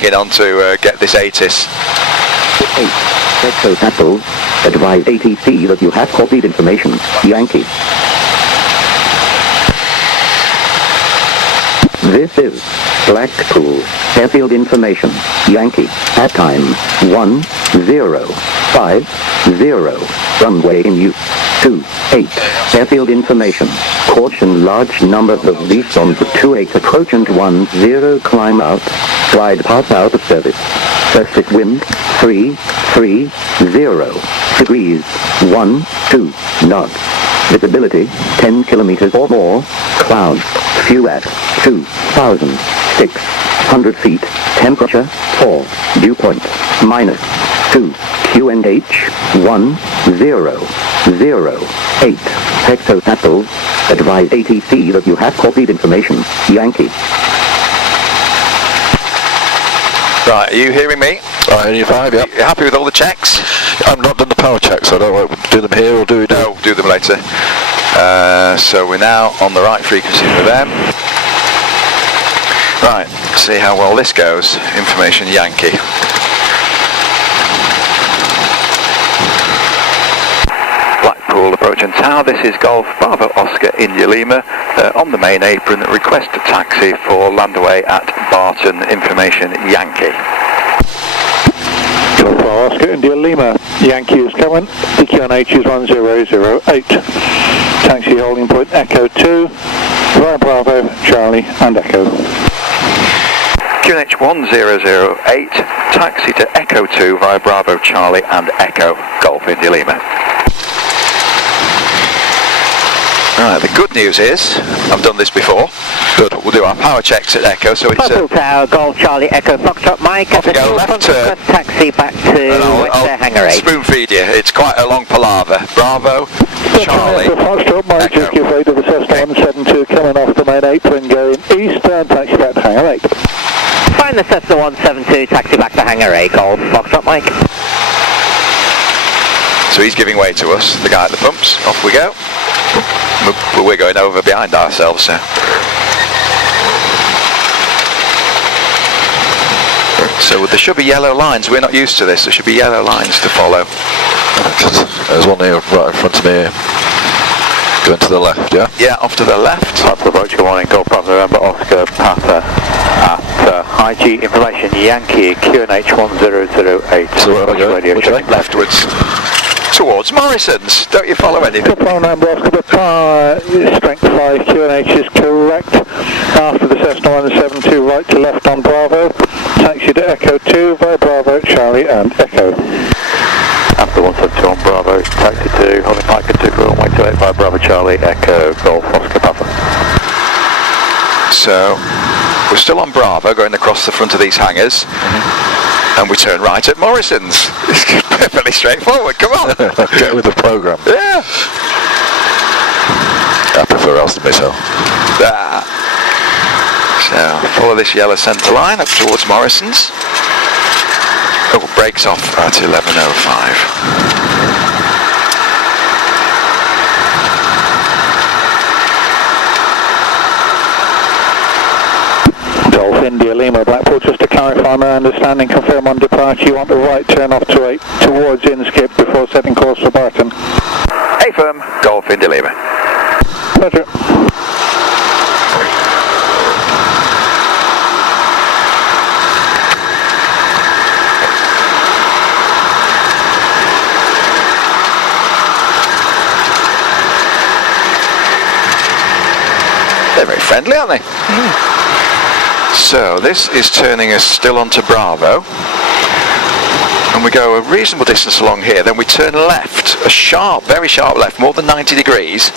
cracking on to get this ATIS. 8. Echo Apple. Advise ATC that you have copied information. Yankee. This is Blackpool. Airfield information. Yankee. At time 1050. Runway in use. 28. Airfield information. Caution, large number of leaks on the 28 approach and 10 climb out. Glide path out of service. Surface wind 330 degrees 12 knots. Visibility 10 kilometers or more. Clouds few at 2,600 feet. Temperature 4. Dew point -2. QNH 1008. Hexo advise ATC that you have copied information. Yankee. Right, are you hearing me? Right, only 5, yeah. You happy with all the checks? I've not done the power checks, so I don't know, do them here or do we do? No, do them later. So we're now on the right frequency for them. Right, see how well this goes. Information Yankee. Blackpool approaching tower. This is Golf Bravo Oscar India Lima on the main apron. Request a taxi for landaway at Barton. Information Yankee. Golf Bravo Oscar India Lima. Yankee is coming. The QNH is 1008. Taxi holding point Echo 2. Via Bravo, Charlie and Echo. QNH 1008. Taxi to Echo 2 via Bravo, Charlie and Echo. Golf India Lima. Right, the good news is, I've done this before. Good. We'll do our power checks at Echo, so it's... Blackpool Tower, Golf Charlie, Echo Foxtrot Mike. Off you go, left turn. Taxi back to Wexford Hangar 8. Spoon feed you, it's quite a long palaver. Bravo, Charlie, Foxtrot Mike, just give way to the Cessna 172 coming off the main apron going east, and taxi back to Hangar 8. Find the Cessna 172, taxi back to Hangar 8, Golf Foxtrot Mike. So he's giving way to us, the guy at the pumps. Off we go. We're going over behind ourselves now. So there should be yellow lines. We're not used to this. There should be yellow lines to follow. There's one here right in front of me here. Going to the left, yeah? Yeah, off to the left. Blackpool approach, good morning. Golf Bravo November Oscar Papa at High G information Yankee QNH 1008. So where am I going? Which way? Leftwards. Towards Morrison's. Don't you follow anything? Phone number Oscar strength 5 QNH is correct. After the Cessna 172 right to left on Bravo. Taxi to Echo 2 via Bravo, Charlie and Echo. After 172 on Bravo, taxi to holding Mike and 2 for runway 28 via Bravo, Charlie, Echo, Golf Oscar Papa. So we're still on Bravo, going across the front of these hangars. And we turn right at Morrison's. It's perfectly straightforward, come on. Get with the programme. Yeah. I prefer else than myself. So follow this yellow centre line up towards Morrison's. Oh, brakes off at 11:05. India Lima Blackpool, just to clarify my understanding, confirm on departure you want the right turn off to 8 towards Inskip before setting course for Barton. A firm, Golf India Lima. Pleasure. They're very friendly, aren't they? So this is turning us still onto Bravo, and we go a reasonable distance along here, then we turn left, a sharp, very sharp left, more than 90 degrees,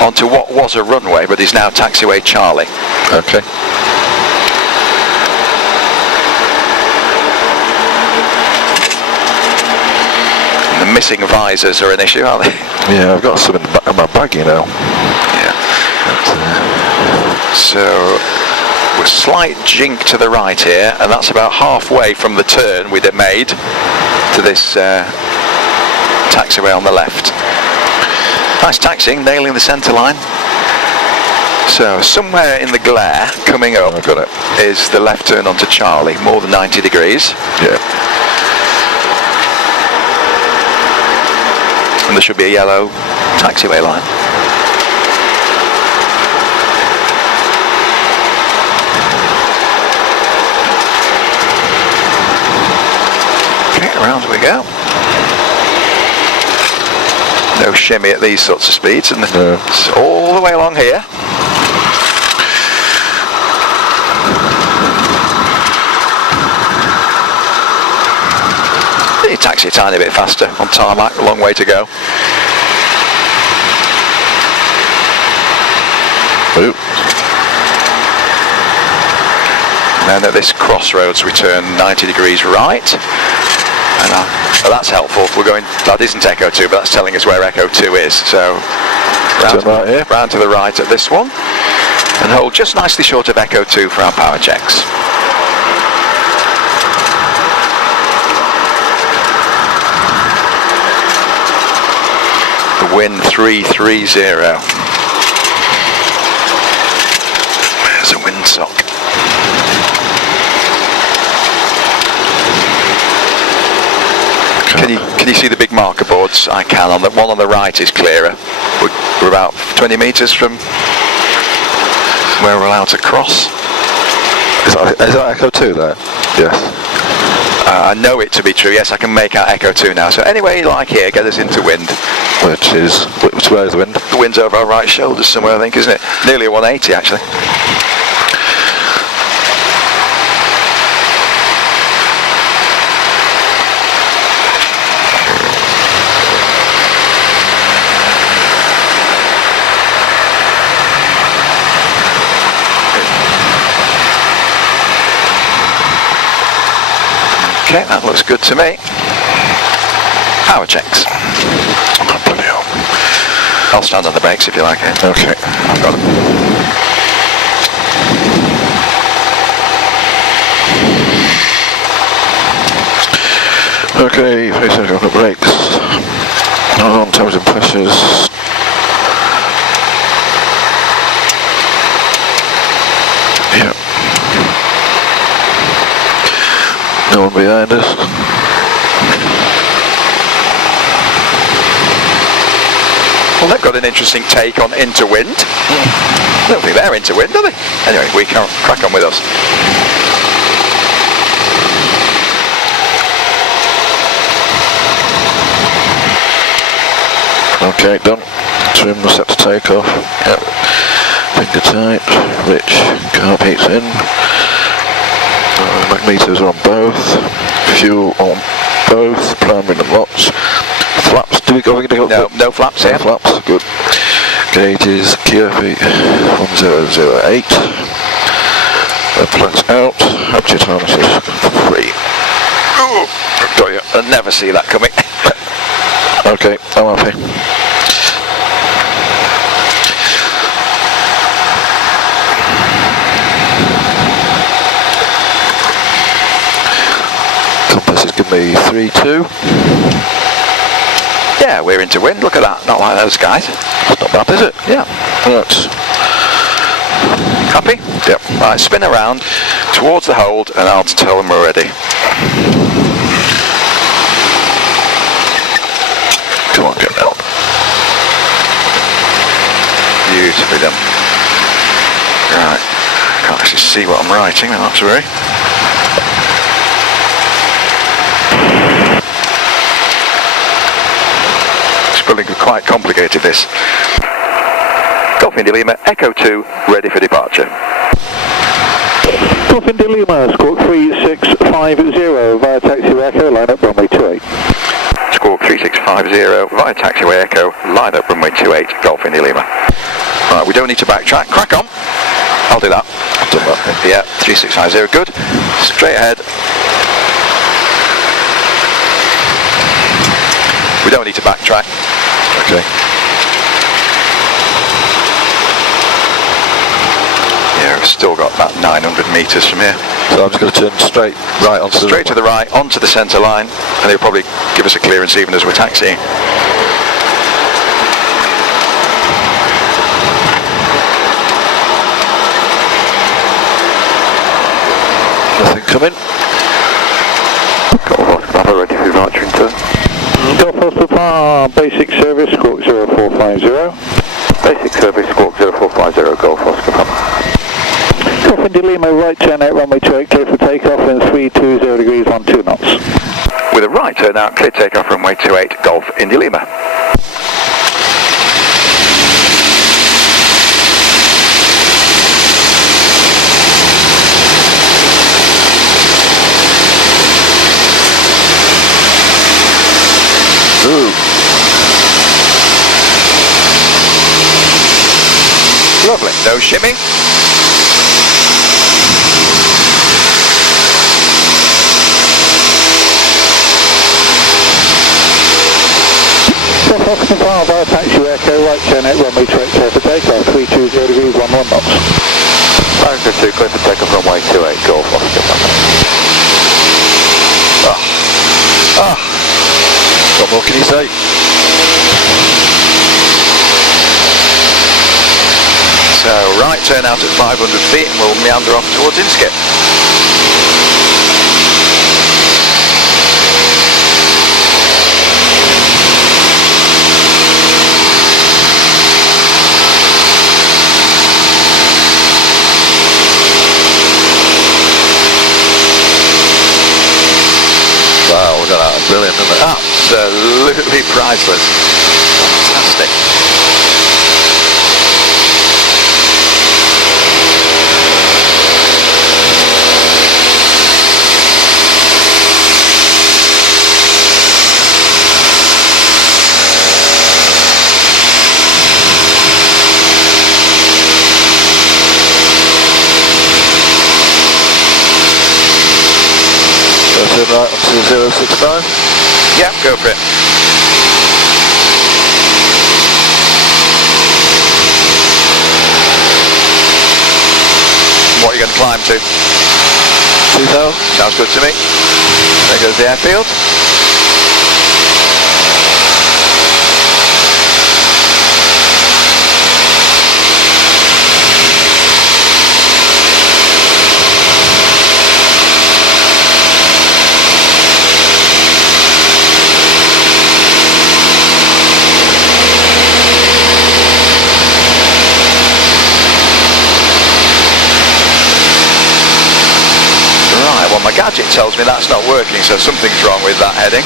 onto what was a runway but is now taxiway Charlie. Okay. And the missing visors are an issue, aren't they? Yeah, I've got some in the back of my bag, you know. Yeah. So we're slight jink to the right here, and that's about halfway from the turn we'd have made to this taxiway on the left. Nice taxiing, nailing the centre line. So somewhere in the glare coming up I got it. is the left turn onto Charlie, more than 90 degrees. Yeah. And there should be a yellow taxiway line. Okay, around we go. No shimmy at these sorts of speeds, and No. it's all the way along here. You taxi a tiny bit faster on tarmac, a long way to go. Ooh. And then at this crossroads we turn 90 degrees right. And that's helpful. We're going, that isn't Echo 2, but that's telling us where Echo 2 is. So Turn right here. round to the right at this one. And hold just nicely short of Echo 2 for our power checks. The wind 330. There's a windsock. Can you see the big marker boards? I can. On the one on the right is clearer. We're about 20 metres from where we're allowed to cross. Is that Echo 2 there? Yes. I know it to be true. Yes, I can make out Echo 2 now. So anyway you like here, get us into wind. Where is the wind? The wind's over our right shoulders somewhere, I think, isn't it? Nearly a 180 actually. Okay, that looks good to me. Power checks. Oh, bloody hell. I'll stand on the brakes if you like it. Okay. I've got them. Okay, facing on the brakes. On temps and pressures. Yeah. No one behind us. Well, they've got an interesting take on interwind. I don't think they're interwind, are they? Anyway, we can crack on with us. Okay, done. Trim set to take off. Yep. Finger tight. Rich carpeets in. Magnetors are on both. Fuel on both. Primary and lots. Flaps. Do we go? No flaps here. No flaps. Good. Gauges. QFE 1008. Plugs out. Object harnesses 3. Oh, got you. I never see that coming. Okay, I'm happy. Compass is giving me 3-2. Yeah, we're into wind. Look at that. Not like those guys. That's not bad, is it? Yeah. Right. Happy? Yep. Right, spin around towards the hold and I'll tell them we're ready. Come on, get out. Beautifully done. Right. Can't actually see what I'm writing, not to worry. Spelling quite complicated, this. Golf India Lima, Echo 2, ready for departure. Golf India Lima, squawk 3650 via taxiway Echo, line up runway 28. Squawk 3650 via taxiway Echo, line up runway 28, Golf India Lima. Right, we don't need to backtrack. Crack on. I'll do that. Done that. Yeah, 3650, good. Straight ahead. We don't need to backtrack. Okay. Yeah, we've still got about 900 metres from here. So I'm just going to turn straight right onto Straight to the right, onto the centre line, and they'll probably give us a clearance even as we're taxiing. Nothing coming. Golf Oscar Papa ready for departure and turn. Golf Oscar Papa, basic service, squawk 0450. Basic service, squawk 0450, Golf Oscar Papa. Golf India Lima, right turn out, runway 28, clear for takeoff, in 320 degrees, 12 knots. With a right turn out, clear takeoff, runway 28, Golf India Lima. Ooh. Lovely. No shimmy. Golf Oscar Papa, via taxi echo, right turn out, runway 28, clear for takeoff, 320 degrees, 11 knots. Oscar 2, clear for takeoff, runway 28, Golf Oscar Papa. What more can you say? So right turn out at 500 feet and we'll meander off towards Inskip. Wow, look at that. Brilliant, isn't it? Absolutely priceless. Fantastic. Turn right onto 069. Yeah, go for it. What are you going to climb to? 2000. Sounds good to me. There goes the airfield. Well, my gadget tells me that's not working, so something's wrong with that heading.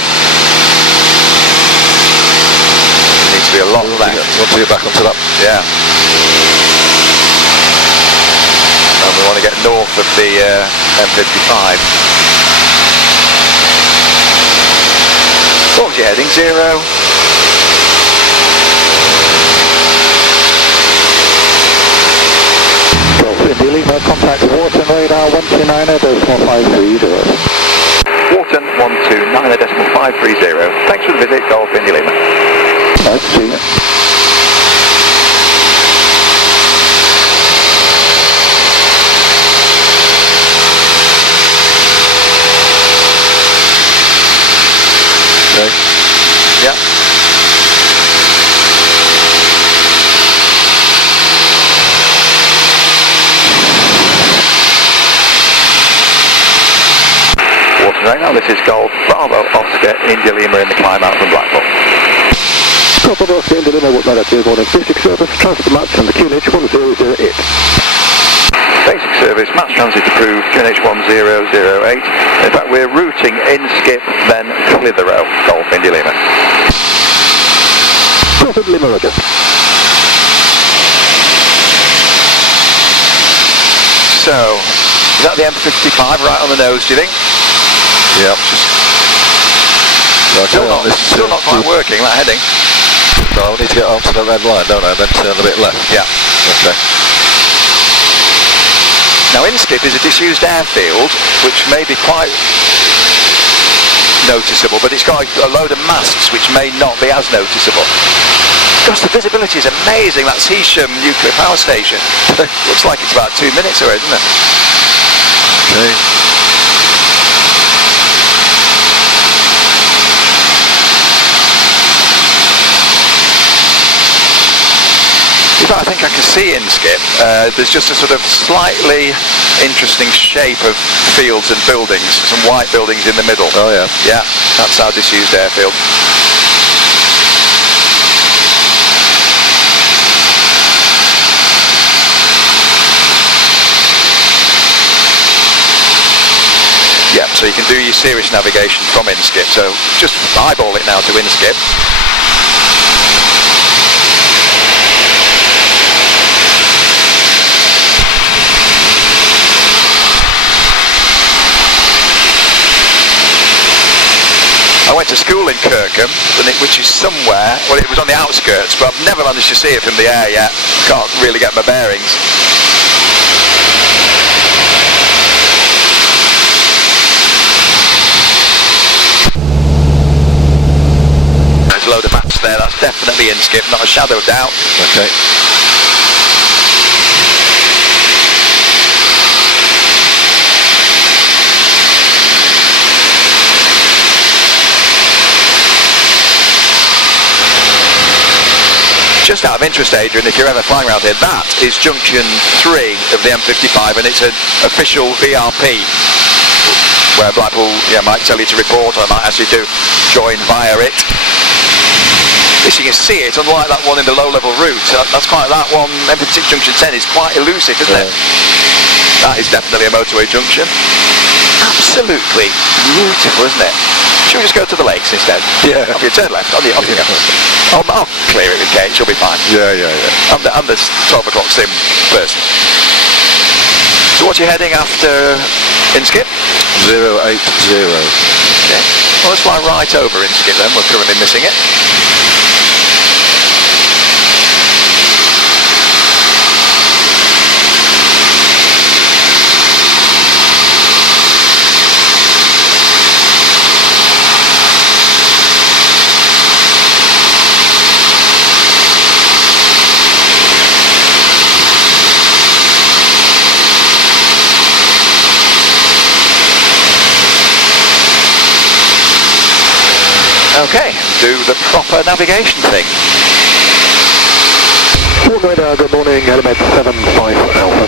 There needs to be a lot left. You want to get back onto that? Yeah. And we want to get north of the M55. What was your heading? 0? India Lima, contact Warton radar 129.530. Warton 129.530. Thanks for the visit, Golf India Lima. Nice to see you. Okay. Yeah. Right now, this is Golf Bravo Oscar India Lima in the climb out from Blackpool. Golf Bravo Oscar India Lima, what matter to morning basic service, transit match and the QNH 1008. Basic service, match transit approved, QNH 1008. In fact, we're routing Inskip, then Clitheroe, Golf India Lima. Golf India Lima, roger. So, is that the M55 right on the nose, do you think? Yep. Still not quite working, that heading. No, I need to get onto the red line, don't I? And then turn a bit left. Yeah. Okay. Now, Inskip is a disused airfield, which may be quite noticeable, but it's got a load of masts which may not be as noticeable. Gosh, the visibility is amazing. That's Heysham Nuclear Power Station. Looks like it's about 2 minutes away, doesn't it? Okay. In I think I can see Inskip. There's just a sort of slightly interesting shape of fields and buildings, some white buildings in the middle. Oh yeah. Yeah, that's our disused airfield. Yeah, so you can do your serious navigation from Inskip. So just eyeball it now to Inskip. I went to school in Kirkham, which is somewhere, well, it was on the outskirts, but I've never managed to see it from the air yet. Can't really get my bearings. There's a load of maps there, that's definitely Inskip, not a shadow of doubt. Okay. Just out of interest, Adrian, if you're ever flying around here, that is junction 3 of the M55, and it's an official VRP, where Blackpool might tell you to report, or might ask you to join via it. As you can see it, unlike that one in the low-level route, that's quite, that one, M56 junction 10 is quite elusive, isn't it? That is definitely a motorway junction. Absolutely beautiful, isn't it? Should we just go to the lakes instead? Yeah. Off you turn left, on you go. I'll clear it with Kate, she'll be fine. Yeah. I'm the 12 o'clock sim person. So what's your heading after Inskip? 080. Okay. Well, let's fly right over Inskip then, we're currently missing it. Okay, do the proper navigation thing. Good morning, element 75 Alpha.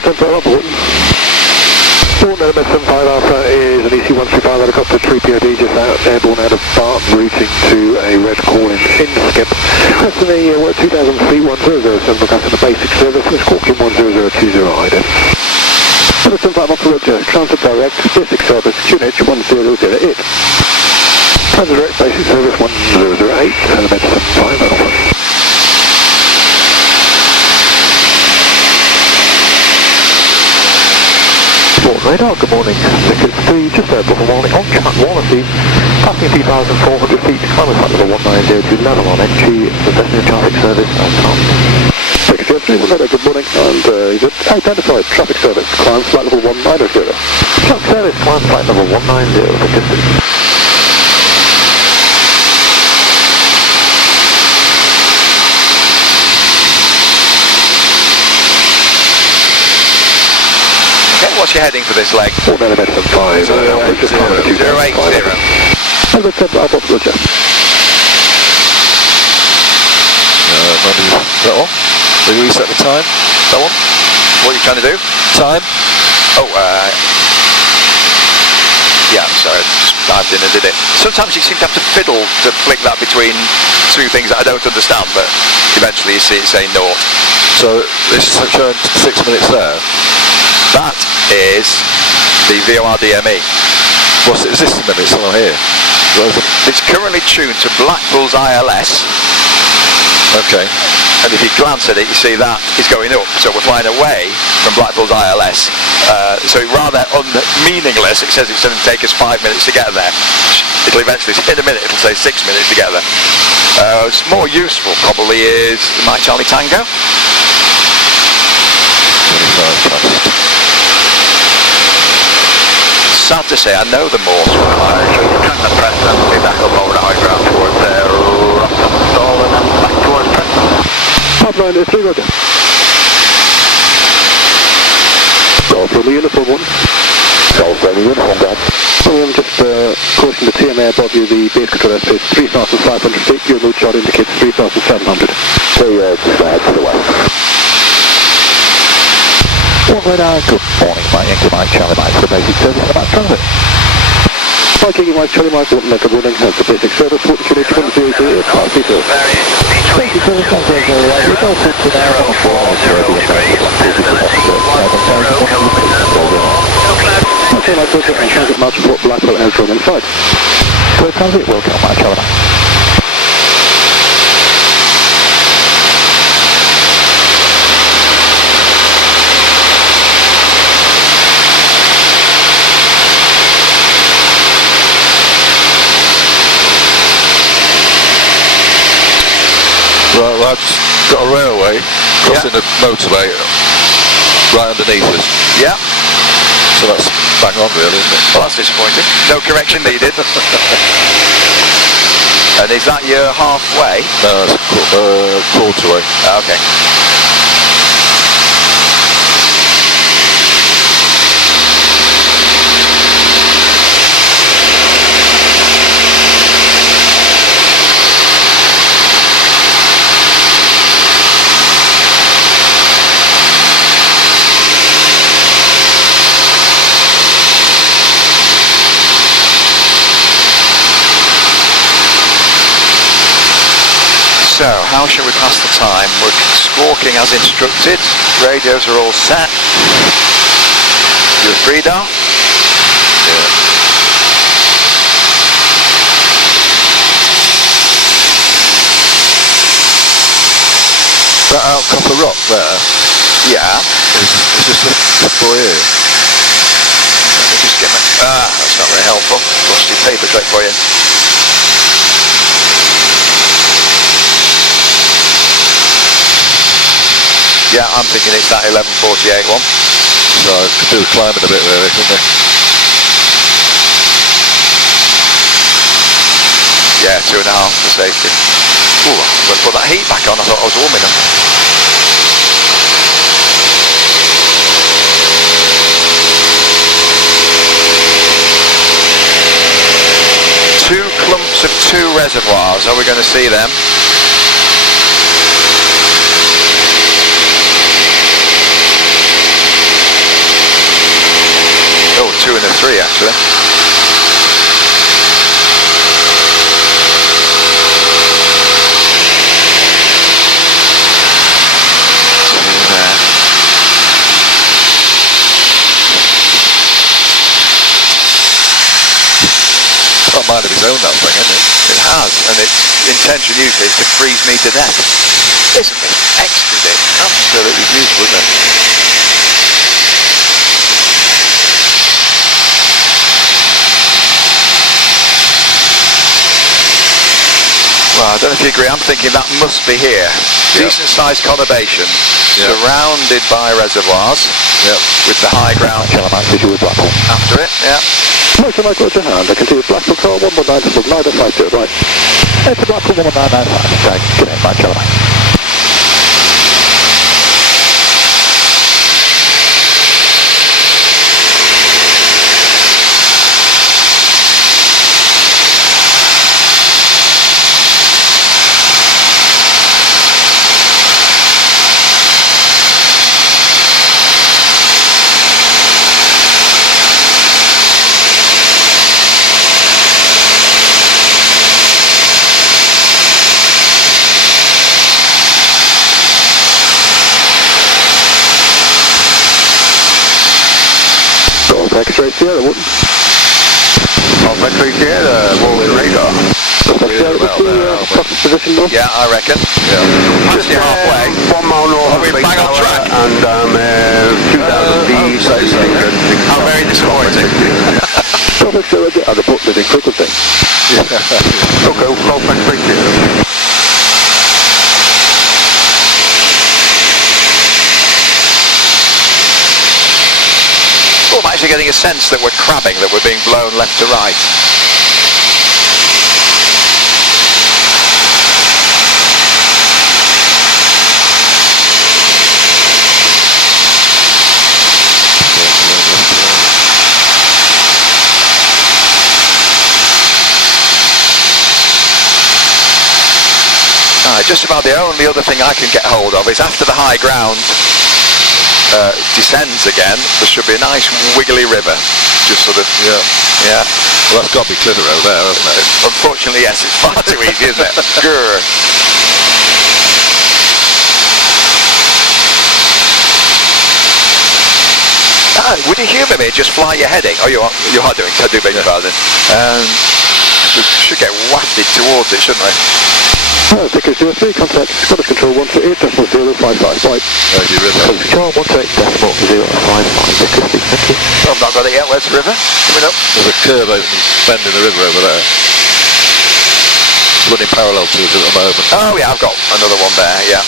Central Barton. Element 75 Alpha is an EC-135 helicopter 3POD just airborne out of Barton, routing to a red call in Inskip. Requesting a 2,000 feet 1007, requesting a basic service, squawking 10020 IDEF. 75 Alpha Roger, transit direct, basic service, QNH 1008. Transit direct, basic service 1008, element 75 Alpha. Radar, good morning. Ticket 3, just airborne from Walney, on track Wallasey, passing 2,400 feet, climate flight level 190 to level on NG, the destination traffic service, and top. Ticket 3, Radar, good morning, and identified traffic service, climb flight level 190. Traffic service, climb flight level 190, ticket 3. What's your heading for this leg? Element 75, 080. Element 7, Alpha Roger. Maybe that one? We reset the time? That one? What are you trying to do? Time? Oh, yeah, sorry, I just dived in and did it. Sometimes you seem to have to fiddle to flick that between two things that I don't understand, but eventually you see it say naught. So this is showing 6 minutes there? That is the VORDME. Is this the minutes on here? It's currently tuned to Blackpool's ILS. Okay. And if you glance at it, you see that is going up. So we're flying away from Blackpool's ILS. So rather meaningless, it says it's going to take us 5 minutes to get there. It'll eventually, in a minute, it'll say 6 minutes to get there. What's more useful probably is Mike Charlie Tango. 25 past. Sad to say, I know the Morse one. Turn the Preston, be back up over the high ground towards Rossum stall and then back towards Preston. Pipeline is 3 Roger. Golf Romeo uniform 1. Golf Romeo uniform guard. I'm just course from the TMA above you, the base control airspace 3,500 feet. Your mood chart indicates 3,700. So yeah, it's to the west. One radar, good morning, Mike Yankee Mike, Charlie Mike, for the basic service on the Max Transit. Mike Yankee Mike, Charlie Mike, 1 meter running, has the basic service, what you need to come to is class details. Basic service, we're going to put an arrow for Okay, Mike, welcome, and transit March report, Blackpool Aerodrome in sight. Clear transit, welcome, Mike, Charlie Mike. Right, lads, got a railway crossing the motorway right underneath us. Yeah. So that's bang on really, isn't it? Well, that's disappointing. No correction needed. And is that your halfway? No, it's quarterway. Okay. So, how shall we pass the time? We're squawking as instructed. Radios are all set. You're free, Dar? Yeah. That outcrop of rock there Yeah. is just this boy here. Let me just get my... that's not very helpful. Lost your paper clip for you. Yeah, I'm thinking it's that 1148 one. So I could do the climbing a bit really, couldn't I? Yeah, 2.5 for safety. Ooh, I'm going to put that heat back on. I thought I was warm enough. Two clumps of 2 reservoirs. Are we going to see them? Oh, 2 and a 3 actually. Got a mind of his own, that thing, hasn't it? It has, and its intention usually is to freeze me to death. Isn't it? Exquisite. Absolutely beautiful, isn't it? Well, I don't know if you agree, I'm thinking that must be here. Yep. Decent sized conurbation, Yep. surrounded by reservoirs, Yep. with the high ground Visual with Blackpool. after it, yeah. Motor Mike, Roger, hand. I can see it's Blackpool car 119 from 950, right. It's Blackpool 1995, okay, good day, Mike, Charlie Mike. X-ray Sierra, wouldn't X-ray Sierra, Walter radar. Sierra, position north? Yeah, I reckon. Yeah. Just halfway. 1 mile north Are we bang on track? and 2,000 feet. Say so. How very disappointing. Perfect, so I had to put this in frequency. Okay, well, X-ray Sierra. Oh, I'm actually getting a sense that we're crabbing, that we're being blown left to right. Right, just about the only other thing I can get hold of is after the high ground descends again, there should be a nice wiggly river. Just sort of, yeah. Well, that's got to be Clitheroe there, hasn't it? Unfortunately, yes, it's far too easy, isn't it? Grr. Would you humour me, just fly your heading? Oh, you are doing, I do beg your pardon. We should get wafted towards it, shouldn't we? Tickets 03, contact Scottish Control 138.055, right. Lady River. Control 138.055, thank you. I've not got it yet, where's the river? Coming up. There's a curve bend in the river over there. It's running parallel to us at the moment. Oh yeah, I've got another one there, yeah.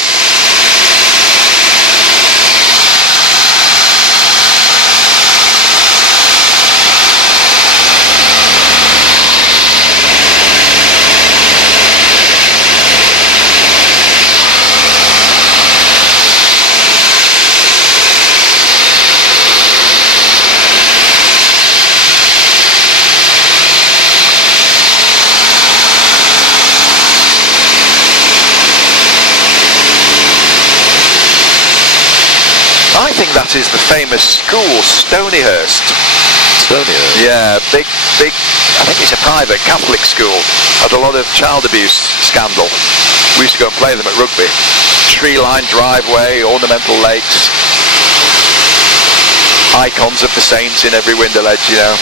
I think that is the famous school, Stonyhurst. Stonyhurst? Yeah, big, I think it's a private Catholic school. Had a lot of child abuse scandal. We used to go and play them at rugby. Tree-lined driveway, ornamental lakes. Icons of the saints in every window ledge, you know.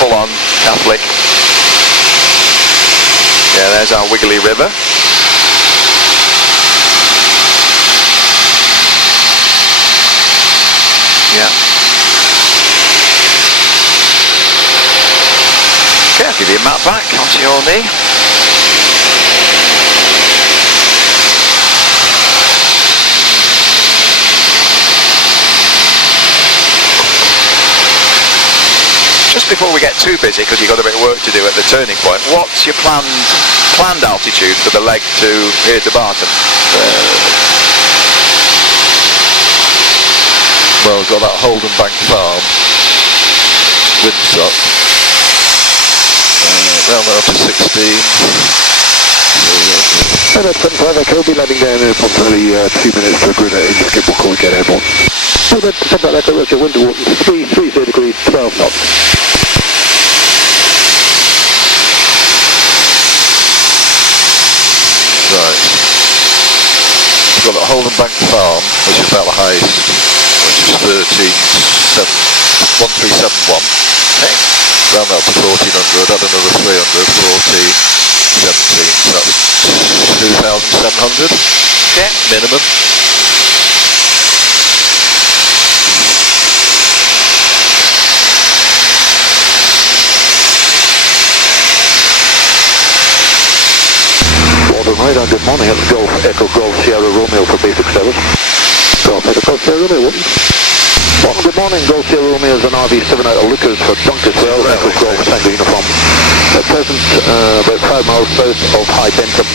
Full-on Catholic. Yeah, there's our wiggly river. Yeah. Okay, I'll give you a map back onto your knee. Just before we get too busy, because you've got a bit of work to do at the turning point, what's your planned altitude for the leg to here to Barton? Well, we've got that Holden Bank Farm, windsock, round there up to 16. And at 75 Echo, will be landing down in approximately 2 minutes to a grid at Inskip before we get airborne. So at 75 Echo, Roger, wind to 30 degrees, 12 knots. Right. We've got that Holden Bank Farm, which is about the highest. Which is 1371. Okay. Round up to 1400, add another 300, 14, 17, so that's 2,700 minimum. Walden radar, good morning, it's Golf Echo Golf Sierra Romeo for basic service. Golf Echo Golf Sierra Romeo. Well, good morning, Golf Sierra Romeo is an RV7 out of Lucas for Dunkeswell, Echo Golf Tango Uniform. At present, about 5 miles south of High Bentham.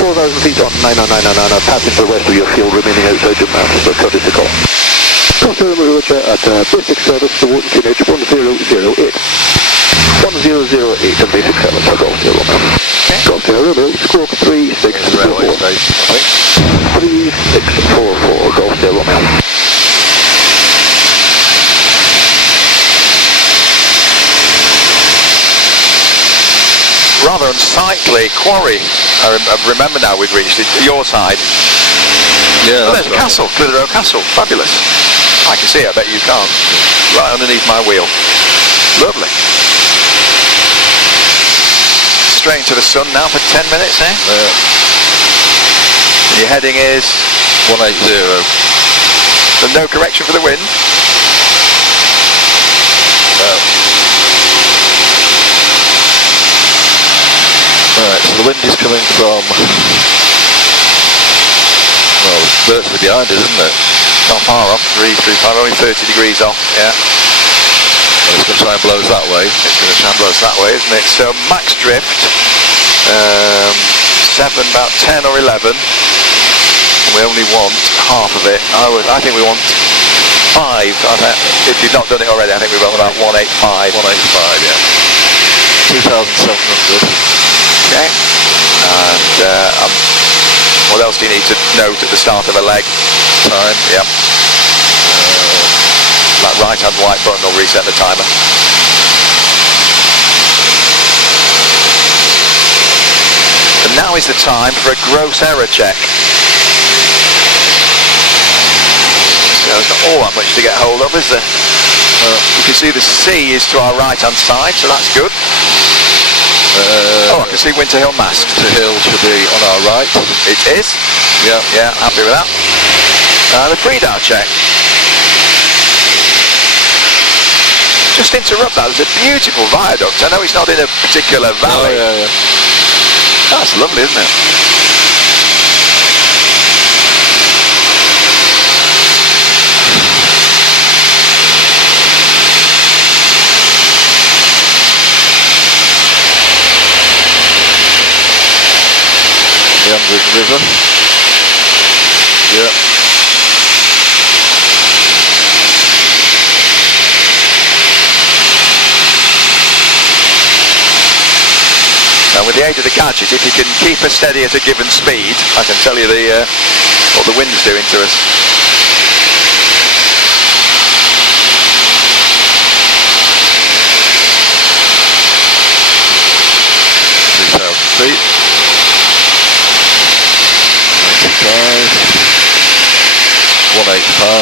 4,000 feet on 99999, passing to the west of your field, remaining outside your map, so courtesy call. Golf Sierra Romeo at basic service to Wharton QNH 1008. 1008 and basic service for Golf Sierra Romeo. Okay. Golf Sierra Romeo, squawk 3644. 3644, Golf Sierra Romeo. Rather unsightly quarry. I remember now we've reached it, your side. Yeah, Oh, there's a castle, Clitheroe Castle, fabulous. I can see it, I bet you can't. Right underneath my wheel. Lovely. Straight to the sun now for 10 minutes, eh? Yeah. And your heading is? 180. So no correction for the wind? No. Right, so the wind is coming from, well, it's virtually behind it, isn't it? Not far off, 335, only 30 degrees off, yeah. And it's going to try and blow us that way. It's going to try and blow us that way, isn't it? So max drift, about 10 or 11. We only want half of it. I think we want 5. If you've not done it already, I think we've got about 185. 185, yeah. 2,700. Okay. And What else do you need to note at the start of a leg? Time. Yep. That right hand white button will reset the timer. And now is the time for a gross error check. So there's not all that much to get hold of, is there? You can see the C is to our right hand side, so that's good. I can see Winter Hill mast. Winter Hill should be on our right. It is. Yeah. Yeah, happy with that. The Freedar check. Just interrupt that. There's a beautiful viaduct. I know it's not in a particular valley. Oh, yeah. That's lovely, isn't it? Meandering river. Yeah. And with the aid of the gadget, if you can keep us steady at a given speed, I can tell you what the wind's doing to us. Feet. 95, 185.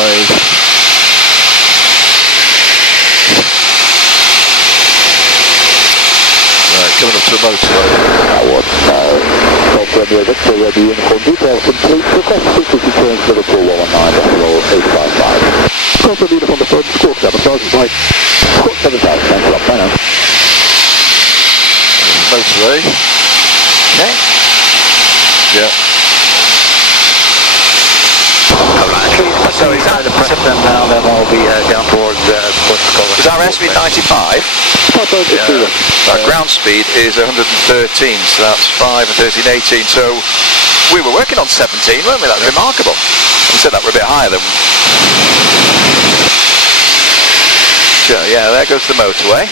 Right, coming up to the motorway. Premier Victor, ready uniform details complete. Request frequency turns Liverpool 119.855. Confirm uniform the front, squawk 7,000 flight. Squawk 7,000, thanks a lot, bye now. Motorway. Okay. Yeah. So is that Press them now, then we'll be down towards is our airspeed 95? Yeah. Our ground speed is 113, so that's 5 and 13, 18. So we were working on 17, weren't we? That's remarkable. We said that we're a bit higher than. So yeah, there goes the motorway.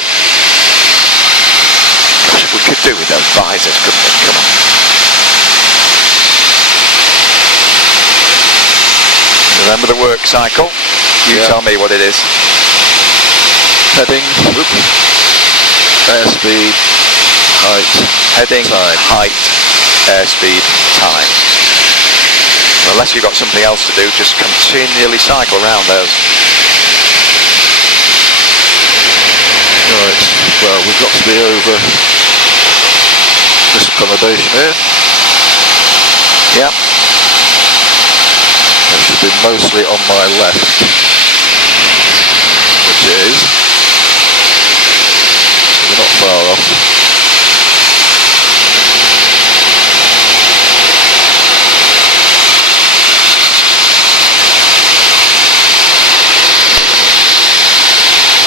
Gosh, if we could do with those visors, couldn't we? Come on. Remember the work cycle? You tell me what it is. Heading, airspeed, height, Heading, time. height, airspeed, time. Unless you've got something else to do, just continually cycle around those. Right, well, we've got to be over this accommodation here. Yep. It should be mostly on my left, which is, so we're not far off.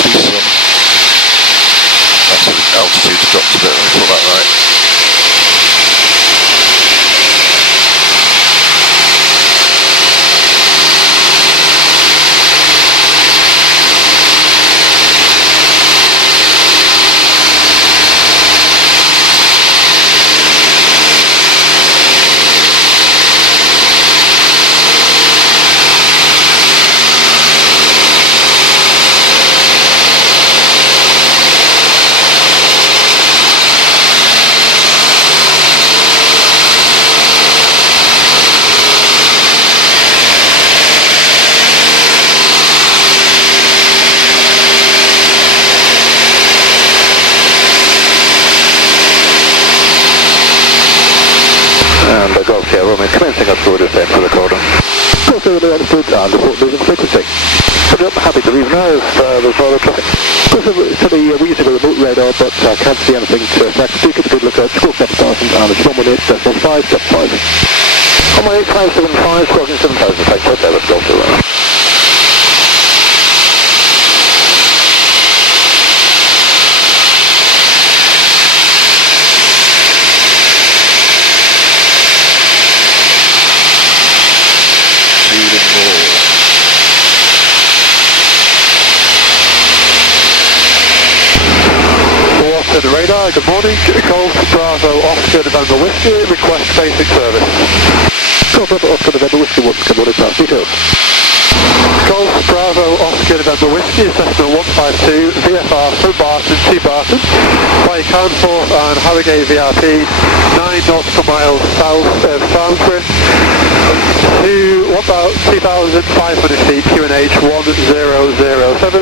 Decent. That's altitude's dropped a bit, let me put that right. And the Golf Sierra Romeo commencing up forward descent for the cordon. Golf Sierra Romeo understood and report losing frequency. Put up, happy to leave now if there's no other traffic. We used to go remote radar, but I can't see anything to affect. Do keep a good look out. Squawk 7,000 and it's 118.5, step 5. 118.575, squawking 7,000, thanks for that, let's go to the radar, good morning. Golf Bravo Oscar November Whiskey, request basic service. Golf Bravo Oscar November Whiskey, good morning, pass details. Golf Bravo Oscar November Whiskey, Cessna 152, VFR from Barton to Barton, by Canforth and Harrogate VRP, 9 nautical miles south of Farnsworth, to about 2,500 feet, QNH 1007,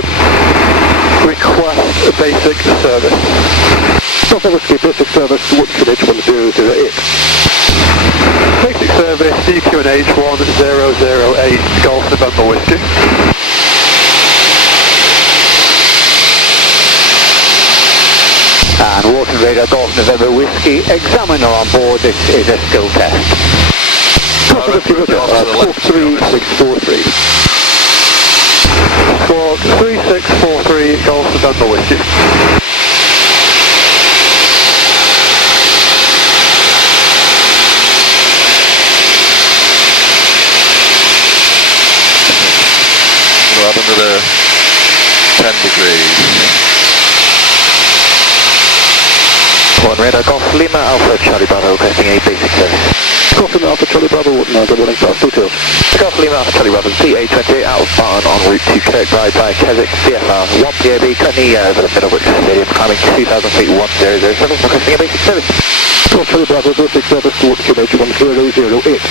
request basic service. Golf Whiskey, basic service, QNH 1008. Basic service, DQNH 1008, Golf November Whiskey. And Water Radar Golf November Whiskey, examiner on board, this is a skill test. Golf Whiskey, squawk 3643. Squawk 3643, Golf November Whiskey. We'll add another 10 degrees. One Radar Golf Lima Alpha Charlie Bravo requesting a basic service. Golf Lima Alpha Charlie Bravo, good morning, pass details. Golf Lima Alpha Charlie Bravo, CA28 out of Barton en route to Kirkbride by Keswick, VFR 1 PAB, currently over the Middlebrook Stadium, climbing 2,000 feet, 1007, requesting a basic service. Golf Charlie Bravo, basic service towards QNH 1008.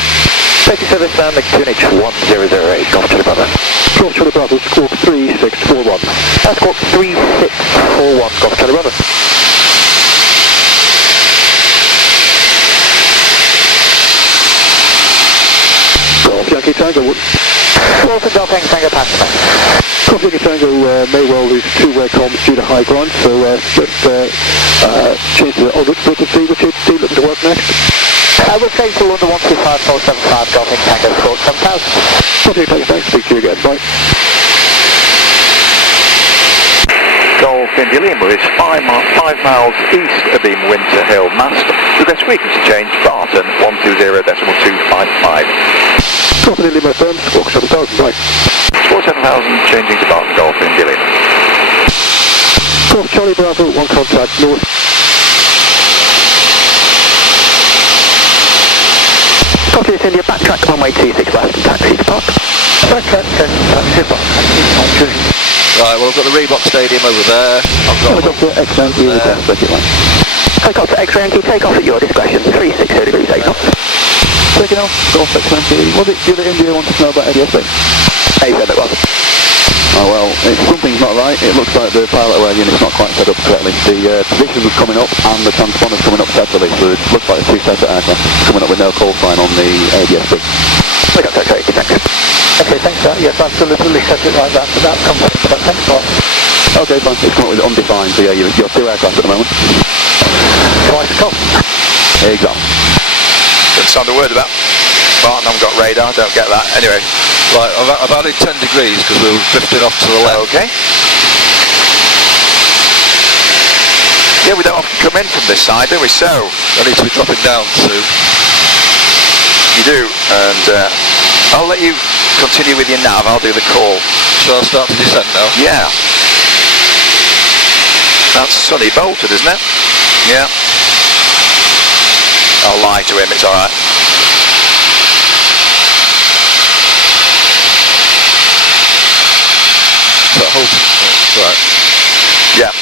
Basic service down to QNH 1008, Golf Charlie Bravo. Golf Charlie Bravo, squawk 3641. Squawk 3641, Golf Charlie Bravo. Golf Yankee Tango, Wilson Golf Yankee Tango passenger. Golf Yankee Tango may well lose two-way comms due to high ground, so just change the en route frequency, which is looking to work next. We'll say to London 125475, Golf Yankee Tango, squawk 7000. Okay, thanks, speak to you again, bye. Golf India Lima is 5 miles east of the Winter Hill mast. Request frequency change, Barton 120.255. Golf India Lima firm, squawk 7000, bye. Squawk 7000, changing to Barton Golf India Lima. Golf Charlie Bravo, one contact north. Copy this India, backtrack runway 26 left and taxi to park. Backtrack 10, taxi to park. Right, well, I've got the Reebok Stadium over there. I've got Helicopter X-Ant, request circuit line. Helicopter X-Ray Yankee, take off at your discretion, 360 degrees, take off. Taking off, Golf X-Ant, was it the other India want to know about ADS-B? A7 it was. Oh well, something's not right. It looks like the pilot aware unit's not quite set up correctly. The position was coming up and the transponder's coming up separately, so it looks like there's two separate aircraft coming up with no call sign on the ADS-B. Helicopter X-Ray Yankee, thanks. Okay, thanks for that. Yes, I've deliberately set it like that, so that's coming, but thanks for that. Okay, fine. It's come up with undefined, so yeah, you're two aircraft at the moment. Twice the cost. Exactly. Don't sound a word about Barton, haven't got radar, don't get that. Anyway. Right, I've added 10 degrees because we were drifting off to the left. Okay. Yeah, we don't often come in from this side, do we? So, I need to be dropping down soon. you do, and I'll let you continue with your nav, I'll do the call. Shall I start to descend now? Yeah. That's sunny Bolton, isn't it? Yeah. I'll lie to him, it's alright. Is that Holton? Right. Yeah.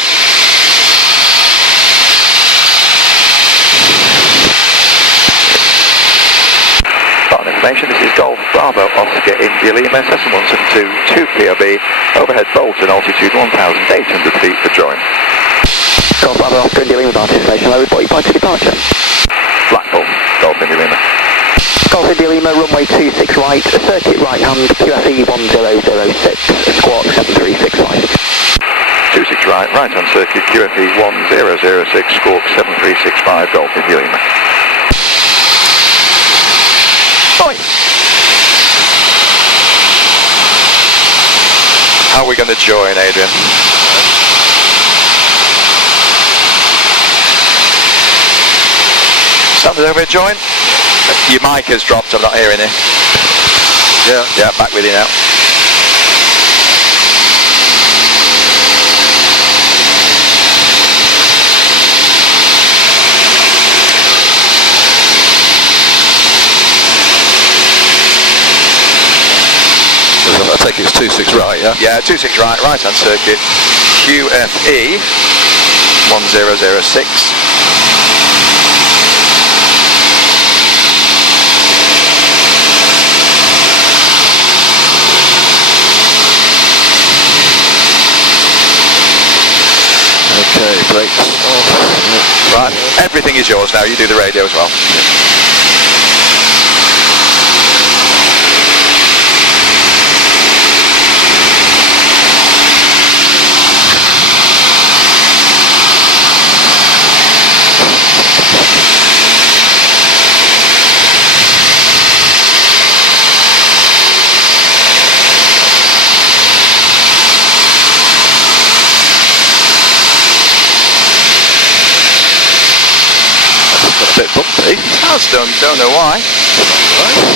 Barton information, this is Golf Bravo Oscar India Lima, Cessna 172, 2 POB, overhead Bolton, altitude 1,800 feet for join. Golf Bravo Oscar India Lima, Barton information, low report, point to departure. Blackpool, Golf India Lima. Golf India Lima, runway 26 right, circuit right hand, QFE 1006, squawk 7365. 26 right, right hand circuit, QFE 1006, squawk 7365, Golf India Lima. Oi! How are we going to join, Adrian? Standard over here, join. Your mic has dropped, I'm not hearing it. Yeah. Yeah, back with you now. take it's 26 right, yeah? Yeah, 26 right, right-hand circuit. QFE 1006. Okay, brakes off. Right, everything is yours now. You do the radio as well. A bit bumpy. It has done, don't know why.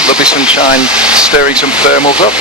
Lovely sunshine stirring some thermals up.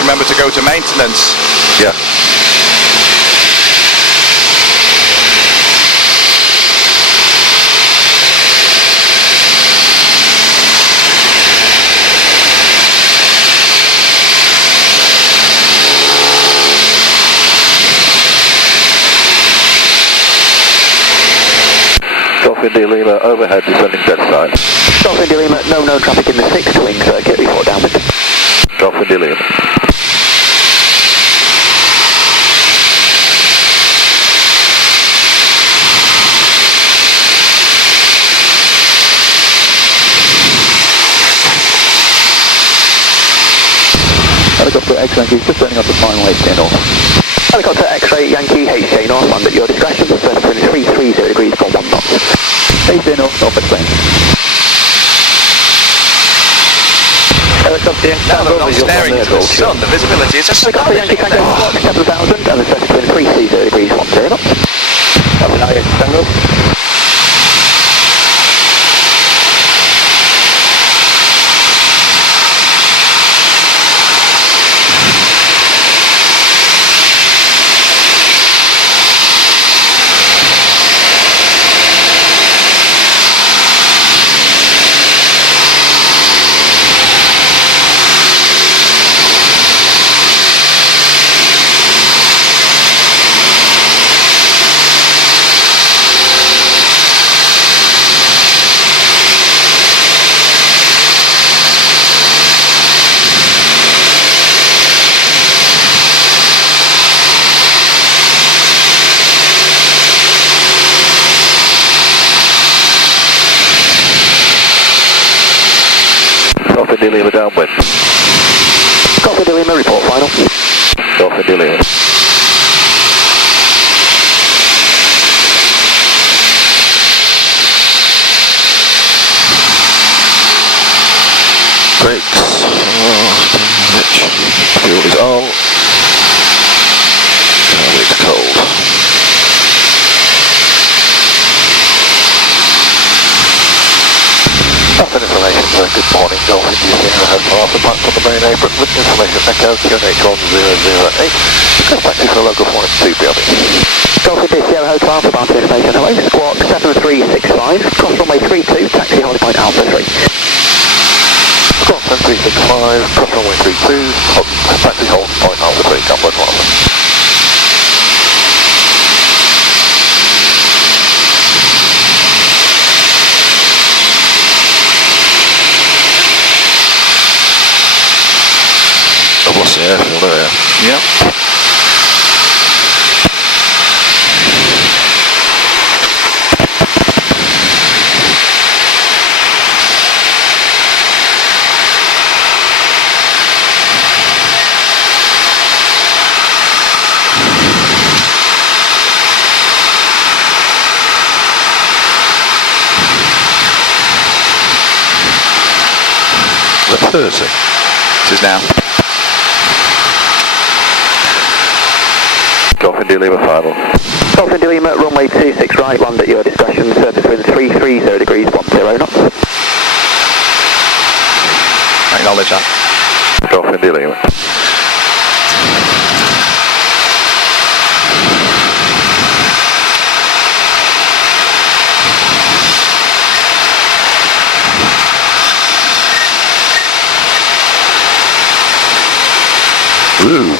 Remember to go to maintenance. Yeah. Golf India Lima overhead descending dead side. Golf India Lima, no known traffic in the 6th wing circuit before downwind. Golf India Lima. Helicopter X-Yankee, just turning off the final HJ North. Helicopter X-Ray Yankee, HJ North, land at your discretion, the first wind 330 degrees for 1 knot. HJ North, north explain. Helicopter Yankee, Now that I'm staring into the sun, the visibility is Helicopter Yankee Tango, Fox 7000, and the first wind 330 degrees 10 knots. Captain Yankee Tango. Golf India Lima downwind. Golf India Lima, report final. Golf India Lima. Brakes. Fuel is on. Oh, it's cold. Often information, good morning, Golf India Sierra has Alpha back on the main apron with information Echo QNH1008. Request taxi for local 402 BRB. Golf India Sierra Hotel Alpha bound to information, hello, squawk 7365, cross runway 32, taxi holding point Alpha 3. Squawk 7365, cross runway 32, taxi holding point Alpha 3, Gunboat 1. I've lost the airfield there. Yep. 30. It is now. Golf India Lima final. Golf India Lima, runway 26 right, land at your discretion, surface wind 330 degrees, 10 knots. Acknowledge that. Golf India Lima. Ooh.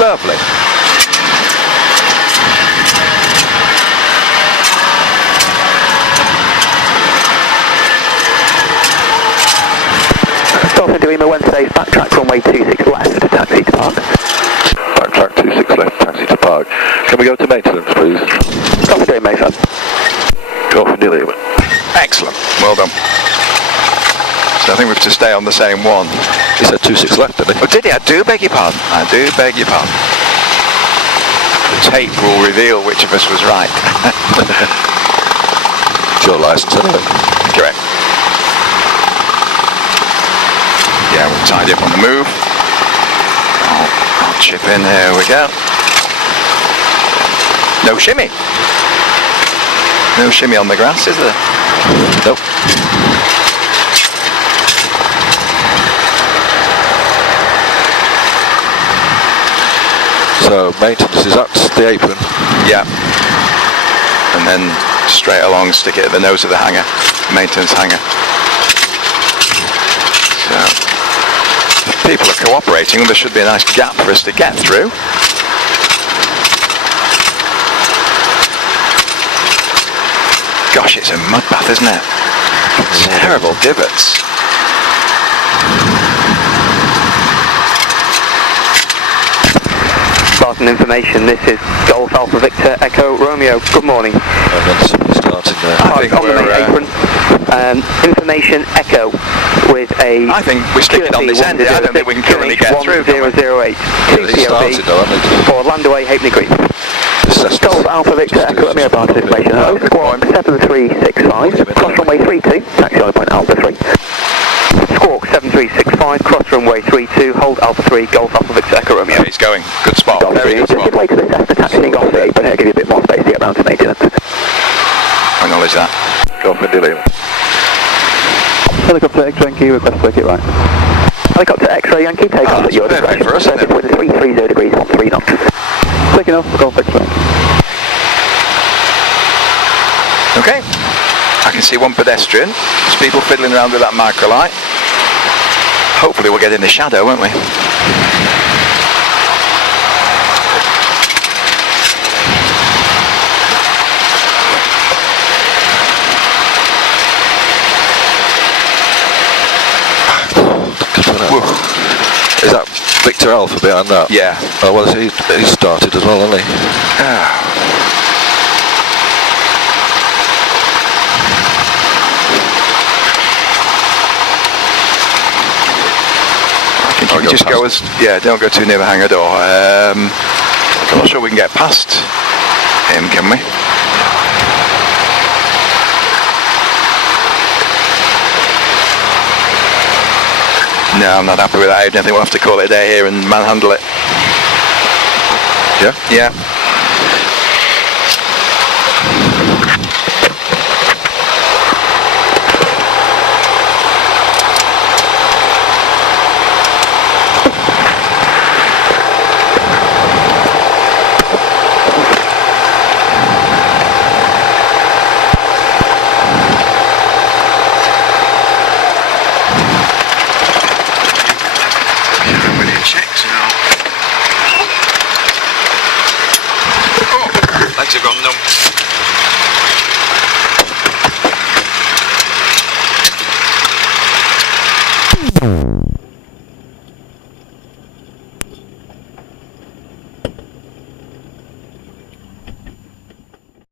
Lovely. Golf India Lima, Wednesday, backtrack runway 26 left, taxi to park. Backtrack 26 left, taxi to park. Can we go to maintenance, please? Golf India Lima, son. Golf India Lima. Excellent. Well done. So I think we have to stay on the same one. He said 26 left, didn't he? Oh, did he? I do beg your pardon. I do beg your pardon. The tape will reveal which of us was right. It's your licence anyway. Correct. Yeah, we're tidy up on the move. I'll chip in. There we go. No shimmy. No shimmy on the grass, is there? Nope. So maintenance is at the apron. Yeah. And then straight along, stick it at the nose of the hangar, maintenance hangar. So, if people are cooperating, there should be a nice gap for us to get through. Gosh, it's a mud bath, isn't it? Terrible divots. Barton information, this is Golf Alpha Victor Echo Romeo. Good morning. And then somebody starting there. I think on the main apron. Information Echo with a... I think we stick it on this end. I don't think we can currently get through. 1008. They started though, haven't they? For Landaway, Halfpenny Green. Golf Alpha Victor Echo, let me have Barton information. Squawk 7365, cross runway 32, taxi on point Alpha 3. Squawk 7365, cross runway 32, hold Alpha 3, Golf Alpha Victor Echo Romeo. He's going. Good spot. Golf Very 3, good just spot. give way to the Cessna taxiing off the apron, it'll give you a bit more space to get round to maintenance. Acknowledge that. Golf India Lima. Helicopter X-ray Yankee, request circuit right. Helicopter X-ray Yankee, take off at your perfect discretion. for us, isn't it? Surface wind 330 degrees, 13 knots. Taking off, Golf X-ray. Okay. I can see one pedestrian. There's people fiddling around with that microlight. Hopefully we'll get in the shadow, won't we? Is that Victor Alpha behind that? Yeah. Oh, well, he started as well, hasn't he? I think you can just go as... Yeah, don't go too near the hangar door. I'm not sure we can get past him, can we? No, I'm not happy with that. I think we'll have to call it a day here and manhandle it. Yeah? Yeah.